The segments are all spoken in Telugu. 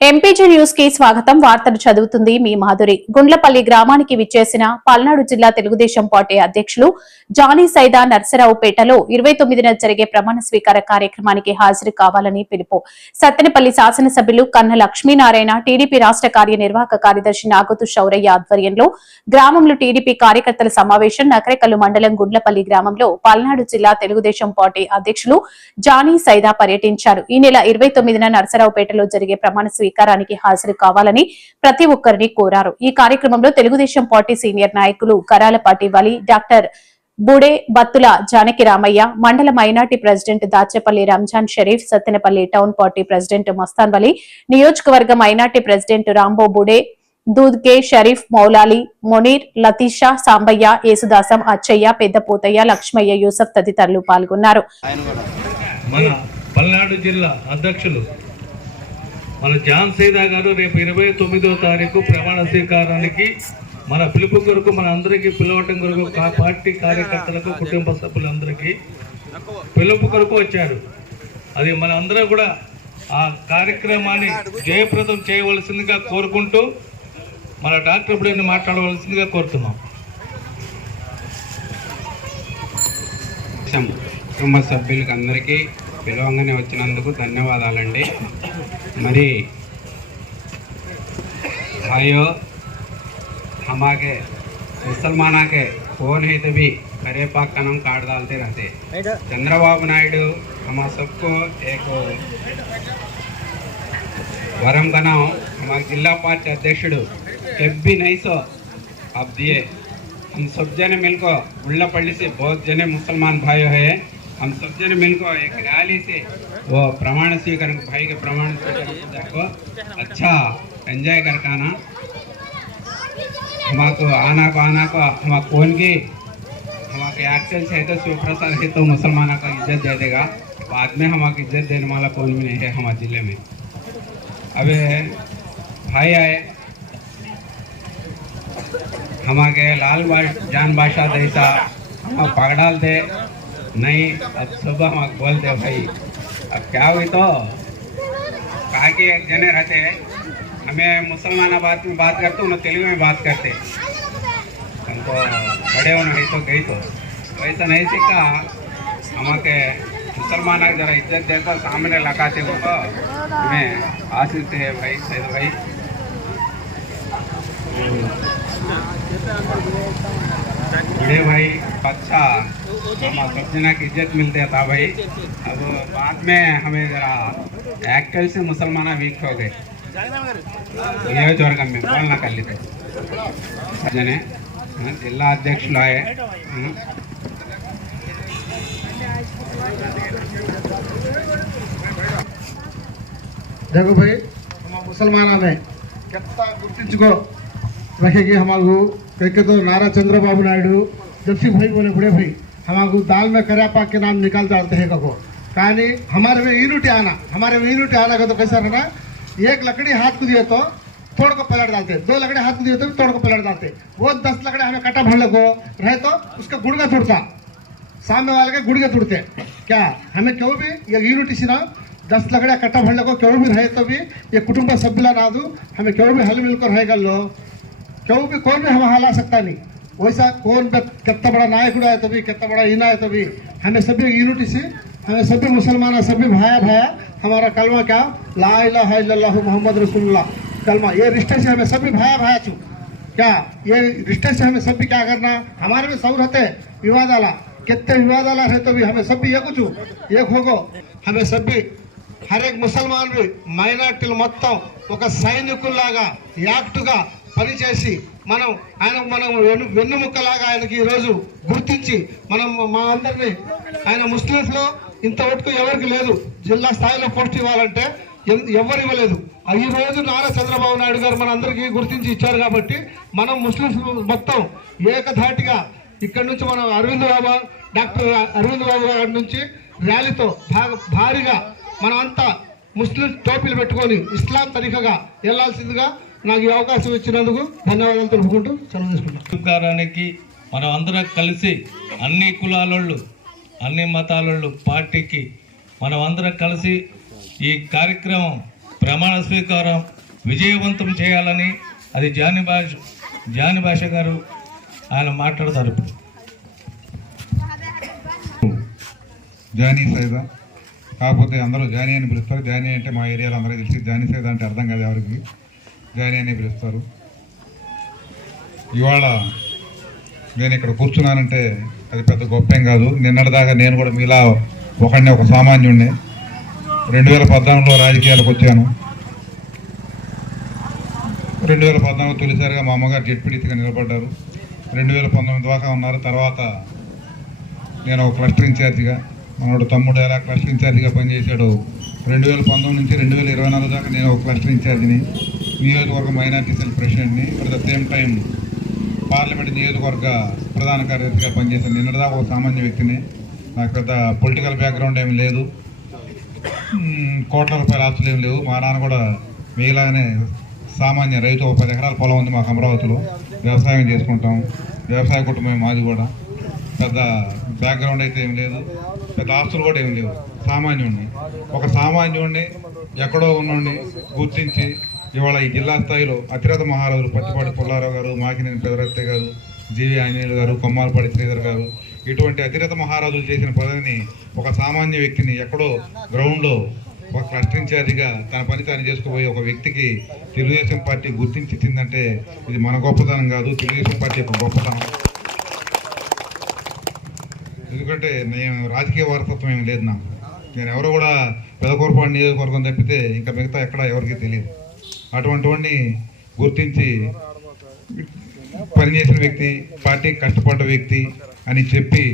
ఎంపీజీ న్యూస్కి స్వాగతం. వార్తలు చదువుతుంది మీ మాధురి. గుండ్లపల్లి గ్రామానికి విచ్చేసిన పల్నాడు జిల్లా తెలుగుదేశం పార్టీ అధ్యక్షులు జానీ సైదా నర్సరావుపేటలో ఇరవై తొమ్మిదిన జరిగే ప్రమాణ స్వీకార కార్యక్రమానికి హాజరు కావాలని పిలుపు. సత్తెనపల్లి శాసనసభ్యులు కన్న లక్ష్మీనారాయణ టీడీపీ రాష్ట్ర కార్యనిర్వాహక కార్యదర్శి నాగతు శౌరయ్య ఆధ్వర్యంలో గ్రామంలో టీడీపీ కార్యకర్తల సమావేశం నకరేకల్లు మండలం గుండ్లపల్లి గ్రామంలో పల్నాడు జిల్లా తెలుగుదేశం పార్టీ అధ్యక్షులు జానీ సైదా పర్యటించారు. ఈ నెల ఇరవై తొమ్మిదిన నర్సరావుపేటలో జరిగే ప్రమాణ స్వీకారానికి హాజరు కావాలని ప్రతి ఒక్కరిని కోరారు. ఈ కార్యక్రమంలో తెలుగుదేశం పార్టీ సీనియర్ నాయకులు కరాలపాటి వలి డాక్టర్ బుడే బత్తుల జానకి రామయ్య మండల minority president Dachepalli Ramzan Sharif Sattenapalli town party president Mastan Vali నియోజకవర్గ minority president Rambo Bude Dudke Sharif Moulali Monir Latisha Sambaiah Yesudasam Achaiah పెద్ద పోతయ్య లక్ష్మయ్య యూసఫ్ తదితరులు పాల్గొన్నారు. మన పల్నాడు జిల్లా అధ్యక్షులు మన జాన్ సైదా గారు రేపు ఇరవై తొమ్మిదో తారీఖు ప్రమాణ స్వీకారానికి మన పిలుపు కొరకు మన అందరికీ పిలవటం కొరకు కా పార్టీ కార్యకర్తలకు కుటుంబ సభ్యులందరికీ పిలుపు కొరకు వచ్చారు. అది మన అందరం కూడా ఆ కార్యక్రమాన్ని జయప్రదం చేయవలసిందిగా కోరుకుంటూ మన డాక్టర్ ఇప్పుడు మాట్లాడవలసిందిగా కోరుతున్నాం. కుటుంబ సభ్యులకి అందరికీ పిలవంగానే వచ్చినందుకు ధన్యవాదాలండి. मरी भाइयों हम के मुसलमान के फ़ोन है तो भी करे पाक का नाम काट डालते रहते चंद्रबाबू नायडू हम सबको एक वरम का नाम हमारे जिला पार्टी अध्यक्ष जब भी नहीं सो आप दिए। हम सब जने मिलकर उल्लापल्ली से बहुत जने मुसलमान भाई है। हम सब जने मिलकर एक रैली से वो प्रमाण स्वीकरण भाई के प्रमाण को अच्छा एंजॉय कर का ना हमारे आना को आना को हम कौन की? हमारे एक्चुअल से तो शिव प्रसाद है तो मुसलमानों का इज़्ज़त दे देगा। बाद में हमारी इज़्ज़त देने वाला कौन भी नहीं है हमारे ज़िले में। अबे, भाई आए। हमारे लाल जान बादशाह जैसा हम पगड़ाल दे। नहीं अब सुबह हम बोलते भाई, अब क्या हुई तो? कहा कि एक जने रहते हैं, हमें मुसलमान बात में बात करते उन्हें तेलुगु में बात करते हमको बड़े होने गई तो गई तो। वैसा नहीं सीखा। मुसलमान को जरा इज़्ज़त देकर सामने लगाते हो तो हमें आशीष है, भाई सैद भाई। बड़े भाई अच्छा मामा की इज़्ज़त मिलते था भाई। अब बाद में हमें जरा एक्टर से मुसलमान वीक हो गए। నియోజకవర్గం మేము పోలన కల్లిపై అట్లనే జిల్లా అధ్యక్షులు ఆయే జగుభాయ్ మా ముసల్మానామే కెత్త గుర్తించుకో रखेगी हमारे कई कहते तो नारा चंद्रबाबू नायडू जब भाई बोले बड़े भाई। हमारे दाल में करिया पाक के नाम निकाल डालते हैं कहो कहानी हमारे में यूनिटी आना। हमारे में यूनिटी आना का तो कैसा रहना? एक लकड़ी हाथ को दिए तो तोड़ को पलट डालते दो लकड़ी हाथ को दिए तो तोड़ को पलट डालते वो दस लकड़े हमें कटा भर लगो, रहे तो उसका गुड़गा टूटता सामने वाले के गुड़गे टूटते क्या? हमें क्यों भी ये यूनिटी सी ना, दस लगड़े कट्टा भर को क्यों भी रहे तो भी ये कुटुंब सभ्युला नादू हमें क्यों भी हल मिलकर रहेगा लो। क्यों भी कौन भी हम हला सकता नहीं। वैसा कौन भी कितना बड़ा नायक है तभी कितना बड़ा ईना है तभी हमें सभी यूनिटी से हमें सभी मुसलमान सभी भाया भाया हमारा कलमा क्या ला इलाहा इल्लल्लाहु मोहम्मद रसूलुल्लाह कलमा ये रिश्ते से हमें सभी भाया भाया छू क्या ये रिश्ते से हमें सभी क्या करना हमारे में सौर होते विवाद आला कितने विवाद आला है तो भी हमें सभी एक कुछ एक होगो हमें सभी హర్ ఎక్ ముసల్మాన్ మైనార్టీలు మొత్తం ఒక సైనికుల్లాగా యాక్టుగా పనిచేసి మనం ఆయన మనం వెన్ను వెన్నుముక్కలాగా ఆయనకి ఈరోజు గుర్తించి మనం మా అందరినీ ఆయన ముస్లింస్లో ఇంతవరకు ఎవరికి లేదు. జిల్లా స్థాయిలో పోస్ట్ ఇవ్వాలంటే ఎం- ఎవరు ఇవ్వలేదు. ఈ రోజు నారా చంద్రబాబు నాయుడు గారు మన అందరికీ గుర్తించి ఇచ్చారు కాబట్టి మనం ముస్లింస్ మొత్తం ఏకధాటిగా ఇక్కడ నుంచి మనం అరవింద్ బాబా డాక్టర్ అరవింద్ బాబు గారి నుంచి ర్యాలీతో భారీగా మనం అంతా ముస్లిం టోపీలు పెట్టుకొని ఇస్లాం తరీఖగా వెళ్ళాల్సిందిగా నాకు ఈ అవకాశం ఇచ్చినందుకు ధన్యవాదాలు తెలుపుకుంటూ సెలవు తీసుకుంటాను మనం అందరం కలిసి అన్ని కులాలోళ్ళు అన్ని మతాలోళ్ళు పార్టీకి మనం అందరం కలిసి ఈ కార్యక్రమం ప్రమాణ స్వీకారం విజయవంతం చేయాలని అది జాని భాష జాని భాష గారు ఆయన మాట్లాడతారు ఇప్పుడు. జానీ సైదా. కాకపోతే అందరూ జానీ అని పిలుస్తారు. జానీ అంటే మా ఏరియాలో అందరికీ తెలిసి జానీ సైదా అంటే అర్థం కాదు ఎవరికి. జానీ అని పిలుస్తారు. ఇవాళ నేను ఇక్కడ కూర్చున్నానంటే అది పెద్ద గొప్పేం కాదు. నిన్నటిదాకా నేను కూడా మీలా ఒకడిని ఒక సామాన్యుడిని. రెండు వేల పద్నాలుగులో రాజకీయాలకు వచ్చాను. రెండు వేల పద్నాలుగు తొలిసారిగా మా అమ్మగారు జడ్పీటీసీగా నిలబడ్డారు. రెండు వేల పంతొమ్మిది దాకా ఉన్నారు. తర్వాత నేను ఒక క్లస్టర్ ఇన్ఛార్జిగా మనోడు తమ్ముడు ఎలా క్లస్టర్ ఇన్ఛార్జిగా పనిచేశాడు రెండు వేల పంతొమ్మిది నుంచి రెండు వేల ఇరవై నాలుగు దాకా నేను ఒక క్లస్టర్ ఇన్ఛార్జిని నియోజకవర్గ minority cell ప్రెసిడెంట్ని at the same time parliament నియోజకవర్గ ప్రధాన కార్యదర్శిగా పనిచేశాను నిన్నటిదాకా ఒక సామాన్య వ్యక్తిని నాకు పెద్ద పొలిటికల్ బ్యాక్గ్రౌండ్ ఏమి లేదు. కోట్ల రూపాయల ఆస్తులు ఏమి లేవు. మా నాన్న కూడా మీలాగానే సామాన్య రైతు ఒక పది ఎకరాల పొలం ఉంది మాకు అమరావతిలో. వ్యవసాయం చేసుకుంటాం. వ్యవసాయ కుటుంబం మాది కూడా. పెద్ద బ్యాక్గ్రౌండ్ అయితే ఏం లేదు. పెద్ద ఆస్తులు కూడా ఏం లేవు. సామాన్యుడిని ఒక సామాన్యుడిని ఎక్కడో ఉన్నోడిని గుర్తించి ఇవాళ ఈ జిల్లా స్థాయిలో అతిరథ మహారాజులు పత్తిపాటి పుల్లారావు గారు మాకినేని పెదరత్తే గారు జీవి ఆంజనేయులు గారు కొమ్మాలపాటి శ్రీధర్ గారు ఇటువంటి అతిరథ మహారాజులు చేసిన పదవిని ఒక సామాన్య వ్యక్తిని ఎక్కడో గ్రౌండ్లో ఒక క్లస్టర్ ఇన్ఛార్జిగా తన పని తాను చేసుకుపోయే ఒక వ్యక్తికి తెలుగుదేశం పార్టీ గుర్తించిందంటే ఇది మన గొప్పతనం కాదు తెలుగుదేశం పార్టీ యొక్క గొప్పతనం. ఎందుకంటే నేను రాజకీయ వారసత్వం ఏమి లేదు నాకు. నేను ఎవరు కూడా పెదకూరపాడు నియోజకవర్గం తప్పితే ఇంకా మిగతా ఎక్కడ ఎవరికి తెలియదు. అటువంటి వాడిని గుర్తించి పనిచేసిన వ్యక్తి పార్టీకి కష్టపడ్డ వ్యక్తి అని చెప్పి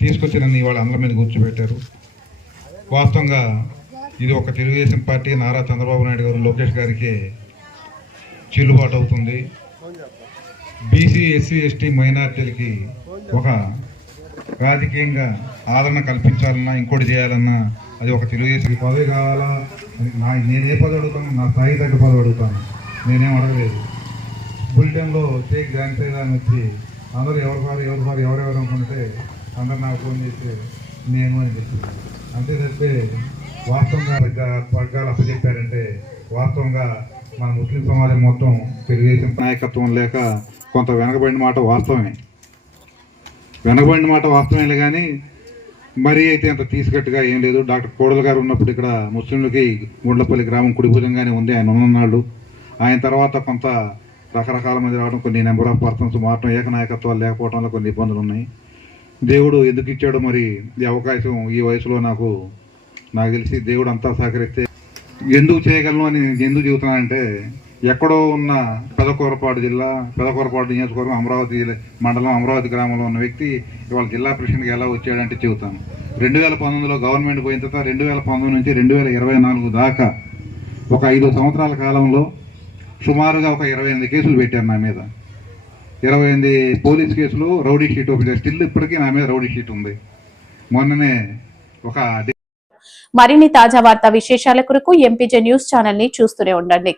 తీసుకొచ్చి నన్ను ఇవాళ అందరి మీద కూర్చోబెట్టారు. వాస్తవంగా ఇది ఒక తెలుగుదేశం పార్టీ నారా చంద్రబాబు నాయుడు గారు లోకేష్ గారికి చెల్లుబాటు అవుతుంది. బీసీ ఎస్సీ ఎస్టీ మైనార్టీలకి ఒక రాజకీయంగా ఆదరణ కల్పించాలన్నా ఇంకోటి చేయాలన్నా అది ఒక తెలుగుదేశం పదవి కావాలా? అని నా నేనే పదవి అడుగుతాను నా స్థాయి తగ్గ పదవి అడుగుతాను. నేనేం అడగలేదు. బులెటిన్లో టేక్ జాన్సేదా అని వచ్చి అందరూ ఎవరి వారు ఎవరి వారు ఎవరెవరు అనుకుంటే అందరు నాకు ఫోన్ చేస్తే నేను అని చెప్పి. అంతే తప్పితే వాస్తవంగా పెద్ద వర్గాలు అప్పచెప్పారంటే వాస్తవంగా మన ముస్లిం సమాజం మొత్తం తెలుగుదేశం నాయకత్వం లేక కొంత వెనకబడిన మాట వాస్తవమే. వెనకబడిన మాట వాస్తవమే కానీ మరీ అయితే అంత తీసుకట్టుగా ఏం లేదు. డాక్టర్ కోడలు గారు ఉన్నప్పుడు ఇక్కడ ముస్లింలకి గుండ్లపల్లి గ్రామం కుడిభుజంగానే ఉంది. ఆయన ఉన్ననాళ్ళు ఆయన తర్వాత కొంత రకరకాల మంది రావడం కొన్ని నెంబర్ ఆఫ్ పర్సన్స్ మారడం ఏకనాయకత్వాలు లేకపోవడం వల్ల కొన్ని ఇబ్బందులు ఉన్నాయి. దేవుడు ఎందుకు ఇచ్చాడో మరి ఈ అవకాశం ఈ వయసులో నాకు నాకు తెలిసి దేవుడు అంతా సహకరిస్తే ఎందుకు చేయగలను అని నేను ఎందుకు చెబుతున్నానంటే ఎక్కడో ఉన్న పెదకూరపాడు జిల్లా పెదకూరపాడు నియోజకవర్గం అమరావతి మండలం అమరావతి గ్రామంలో ఉన్న వ్యక్తి ఇవాళ జిల్లా ప్రెసిడెంట్కి ఎలా వచ్చాడంటే చెబుతాను. రెండు వేల పంతొమ్మిదిలో గవర్నమెంట్ పోయిన తర్వాత రెండు వేల పంతొమ్మిది నుంచి రెండు వేల ఇరవై నాలుగు దాకా ఒక ఐదు సంవత్సరాల కాలంలో సుమారుగా ఒక ఇరవై ఎనిమిది కేసులు పెట్టారు నా మీద. ఇరవై ఎనిమిది పోలీస్ కేసులు రౌడీ షీట్ ఓపెన్ స్టిల్ ఇప్పటికీ నా మీద రౌడీ షీట్ ఉంది. మొన్ననే ఒక మరిన్ని తాజా వార్తా విశేషాల కొరకు ఎంపీజే న్యూస్ ఛానల్ని చూస్తూనే ఉండండి.